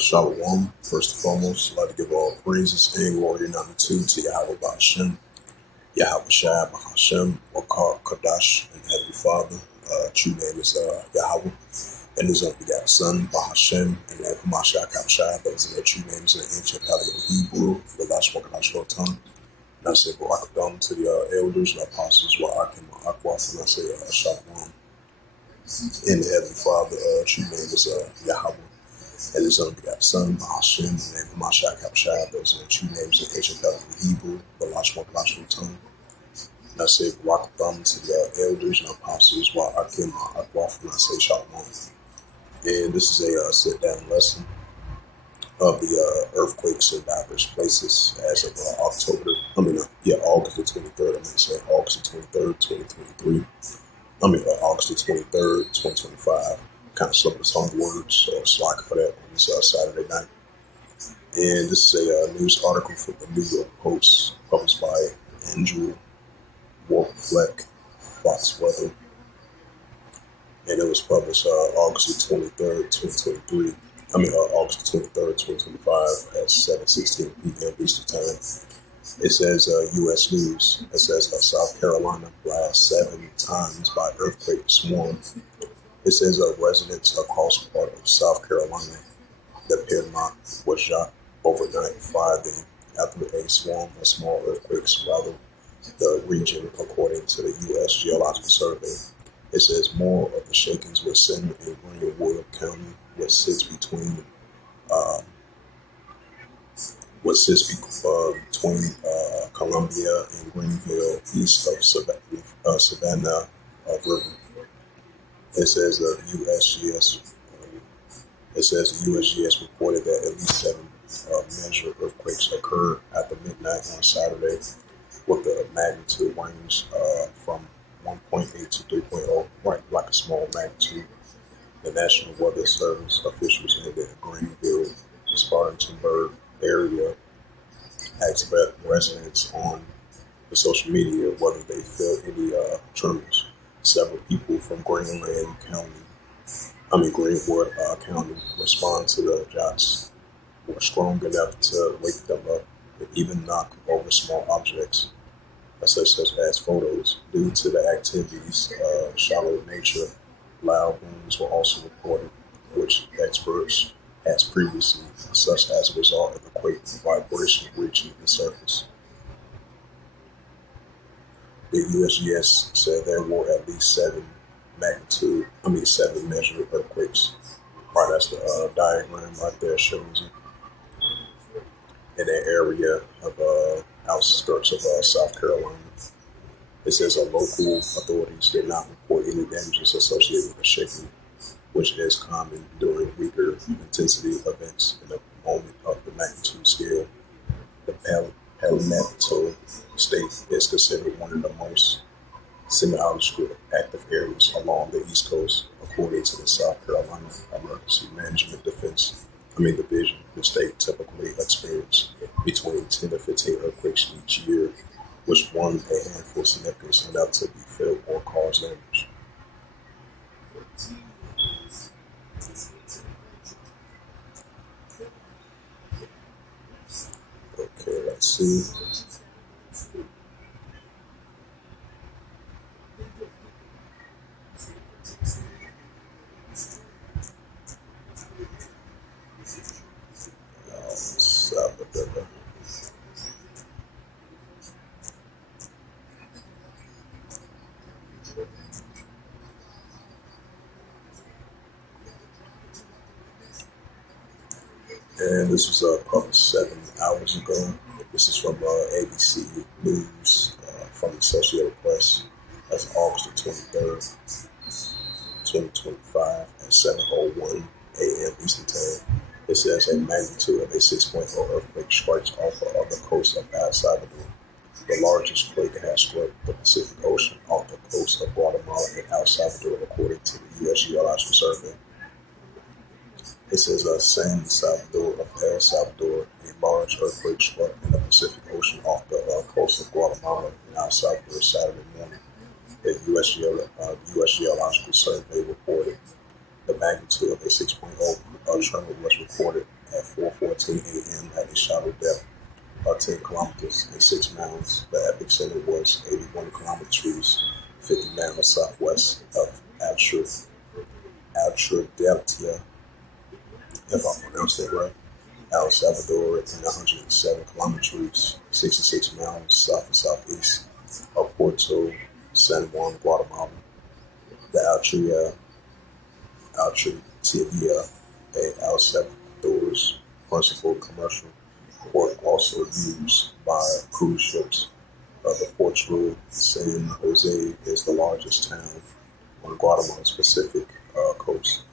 Shalom. First and foremost, I'd like to give all praises and glory and honor to Yahweh Ba'Shem, Yahweh Shai Ba'Shem, Wakar Kadash, and Heavenly Father. True name is Yahweh, and his only begotten Son, Ba'Shem, and then Hamashiach Shai. Those are their true names in ancient Paleo Hebrew, the last one of short tongue. And I say Barakadam to the elders and apostles, Wa'akim Ma'akwaf, and I say Shalom. And the Heavenly Father, true name is Yahweh. And his only begotten Son, Ba'Shem, and then Hamashiach Shai. Those are the true names in ancient Paleo Hebrew, the last one of short tongue. And I say Barakadam to the elders and apostles, Wa'akim Ma'akwaf, and I say Shalom. And this is a sit-down lesson of the earthquakes in diverse places as of August the 23rd. I'm going to say August the 23rd, 2023. August the 23rd, 2025. Kind of slow with some words, so slack for that on this Saturday night. And this is a news article from the New York Post, published by Andrew Warfleck, Fox Weather. And it was published August the 23rd, 2023. August the 23rd, 2025 at 7:16 p.m. Eastern Time. It says U.S. News. It says South Carolina blast 7 times by earthquake swarm. It says residents across part of South Carolina, the Piedmont, was shocked overnight Friday after a swarm of small earthquakes rattled the region, according to the U.S. Geological Survey. It says more of the shakings were centered in Greenwood County, which sits between Columbia and Greenville, east of Savannah River. It says the USGS reported that at least 7 measured earthquakes occurred after midnight on Saturday, with the magnitude range from 1.8 to 3.0, right, like a small magnitude. The National Weather Service officials in the Greenville, Spartanburg area asked residents on the social media whether they felt any tremors. Several people from Greenwood County responded to the shots were strong enough to wake them up and even knock over small objects, such as photos. Due to the activity's shallow nature, loud booms were also reported, which experts has previously, such as a result of the quake vibration reaching the surface. The USGS said there were at least 7 measured earthquakes. Right, that's the diagram right there shows you in that area of outskirts of South Carolina. It says local authorities did not report any damages associated with the shaking, which is common during weaker intensity events in the moment of the magnitude scale. The Palmetto State is considered one of the most seismically active areas along the East Coast, according to the South Carolina Emergency Management Division. The state typically experiences between 10 to 15 earthquakes each year, which one a handful significant enough to be felt or cause damage. Okay, let's see. Salvador. And this was published 7 hours ago. This is from ABC News from the Associated Press. That's August the 23rd, 2025 at 7:01 a.m. Eastern Time. It says a magnitude of a 6.0 earthquake strikes off of the coast of El Salvador. The largest quake has struck the Pacific Ocean off the coast of Guatemala and El Salvador, according to the U.S. Geological Survey. It says San Salvador of El Salvador, a large earthquake struck in the Pacific Ocean off the coast of Guatemala in El Salvador Saturday morning. A U.S. Geological Survey reported the magnitude of a 6.0 tremor was recorded at 4:14 a.m. at a shallow depth of 10 kilometers and 6 miles. The epicenter was 81 kilometers, 50 miles southwest of Altradeltia, if I pronounced that right, El Salvador, and 107 kilometers, 66 miles south and southeast of Puerto San Juan, Guatemala. The Altradeltia, El Salvador's principal commercial port, also used by cruise ships. The Portugal San Jose is the largest town on Guatemala's Pacific coast.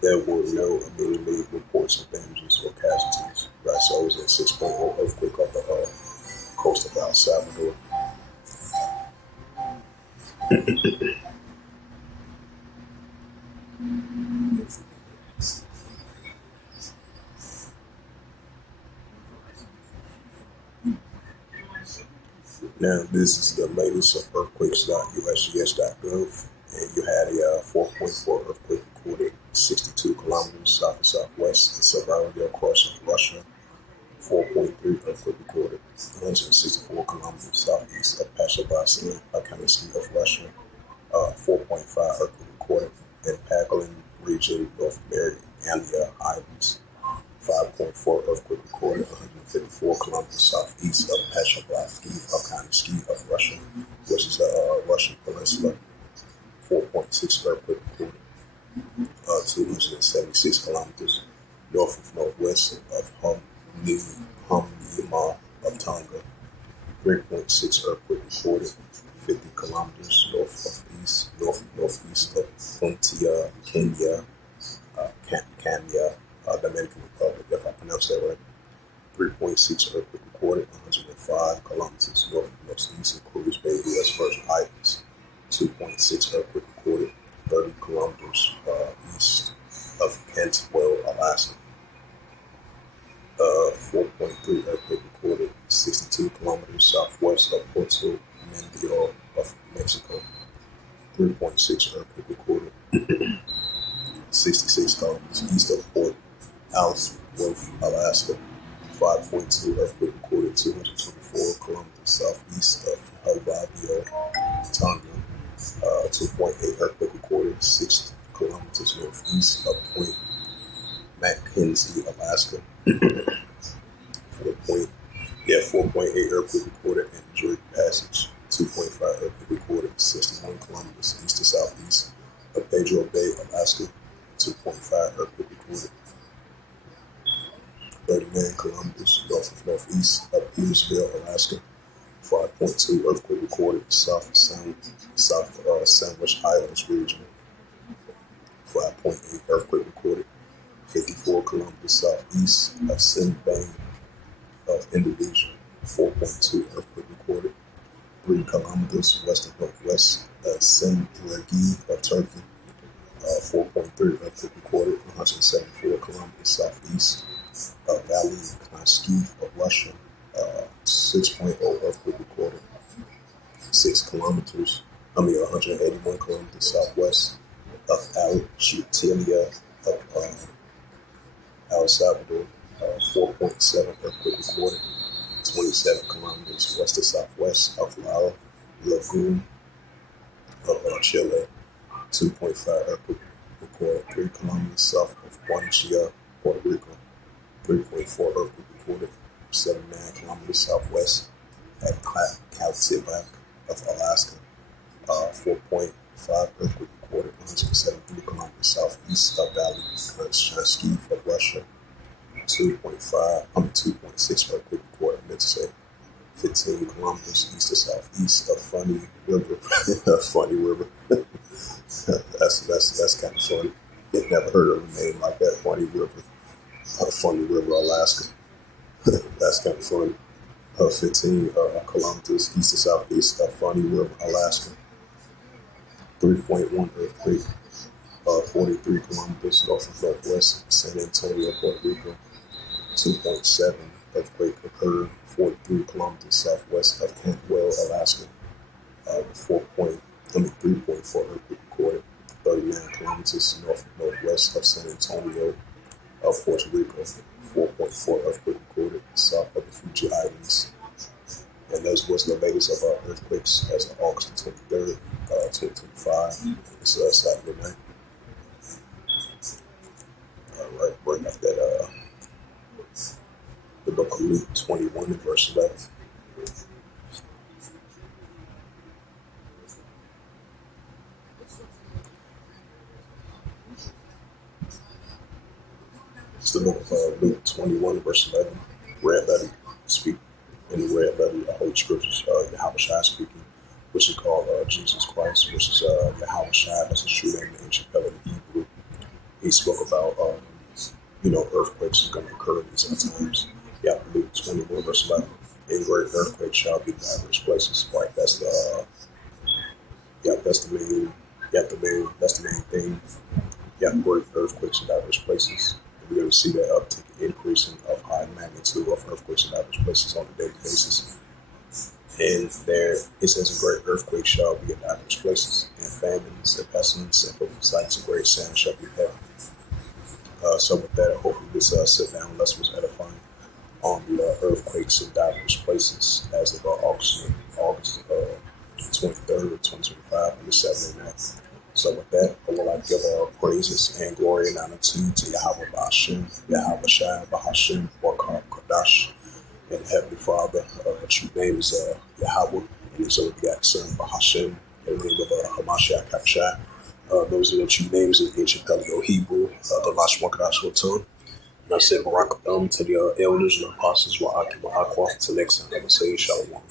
There were no immediate reports of damages or casualties. So it was a 6.0 earthquake off the coast of El Salvador. Now, this is the latest of earthquakes.usgs.gov, and you had a 4.4 earthquake recorded 62 kilometers south and southwest in Siberia across Russia. 4.3 earthquake recorded 164 kilometers southeast of Pashabasy, of Russia. 4.5 earthquake recorded in Paglin region, North Mariana Islands. 5.4 earthquake recorded 154 kilometers southeast of Pashabasky of Russia, which is the Russian peninsula. 4.6 earthquake recorded 276 kilometers north of northwest of Humnima of Tonga. 3.6 earthquake recorded 50 kilometers northeast of Punta Cana, Dominican Republic, if I pronounced that right. 3.6 earthquake recorded 105 kilometers northeast of Cruz Bay, U.S. Virgin Islands. 2.6 earthquake recorded 30 kilometers east of Cantwell, Alaska. 4.3 earthquake recorded 62 kilometers southwest of Puerto Mandillo of Mexico. 3.6 earthquake recorded 66 kilometers east of Port Ellsworth, Alaska. 5.2 earthquake recorded 224 kilometers southeast of Hawaii, Tonga. 2.8 earthquake recorded 6 kilometers northeast of Point Mackenzie, Alaska. 4.8 earthquake recorded in Drake Passage. 2.5 earthquake recorded 61 kilometers east to southeast of Pedro Bay, Alaska. 2.5 earthquake recorded 39 kilometers north of northeast of Petersville, Alaska. 5.2 earthquake recorded south Sandwich Islands region. 5.8 earthquake recorded 54 kilometers southeast of Simbang of Indonesia. 4.2 earthquake recorded 3 kilometers west of northwest of Semregi of Turkey. 4.3 earthquake recorded 174 kilometers southeast of Valley Knasky of Russia. 6.0 earthquake recorded 181 kilometers southwest of Alchutilia of El Salvador. 4.7 earthquake recorded 27 kilometers west to southwest of La Lagoon of Chile. 2.5 earthquake recorded 3 kilometers south of Guanchia, Puerto Rico. 3.4 earthquake recorded 79 kilometers southwest at Kaltibak of Alaska. 4.5 earthquake recorded 173 kilometers southeast of Valley Knasky of Russia. 2.6 earthquake recorded, I meant to say 15 kilometers east to southeast of Funny River. Funny River. that's kind of funny. I've never heard of a name like that, Funny River. Funny River, Alaska. That's kind of funny. 15 kilometers east to southeast of Funny River, Alaska. 3.1 earthquake 43 kilometers north of northwest San Antonio, Puerto Rico. 2.7 earthquake occurred 43 kilometers southwest of Campwell, Alaska. 3.4 earthquake recorded 39 kilometers north of northwest of San Antonio, Puerto Rico. 4.4 earthquake recorded south of the Fuji Islands. And those was the latest of our earthquakes as of August 23rd, 2025. It's Saturday night. Right after that, the book of Luke 21 and verse 11. It's the book of Luke 21 verse 11. Red letter, speak in the red letter, the Holy Scriptures, Yahweh Shai speaking, which is called Jesus Christ, which is Yahweh Shai, that's a true name in ancient Helen Hebrew. He spoke about, earthquakes are going to occur in these times. Yeah, Luke 21 verse 11. And great earthquakes shall be in diverse places. Right, that's the that's the main thing. Yeah, great earthquakes in diverse places. And we're going to see that uptick, increasing of high magnitude of earthquakes in diverse places on a daily basis. And there it says a great earthquake shall be in diverse places, and famines and pestilence and fruitful sights and great sound shall be heard. So with that, hopefully this sit-down lesson was edifying on the earthquakes in diverse places as of August 23rd, 2025, on the Saturday night. So with that, I would like to give all praises and glory and honor to Yahweh Ba'ashem, Yahweh Shai, Ba'ashem, Wakar Kodash, and Heavenly Father. True name is Yahweh, and his only begotten Son, Ba'ashem, in the name of Hamashiach Hakshai. Those are the true names in ancient Paleo Hebrew, the Lashma Kodash Wotan. And I said Barak to the elders and apostles, Wa'akim Wa'akwaf, to next time I say Shalom.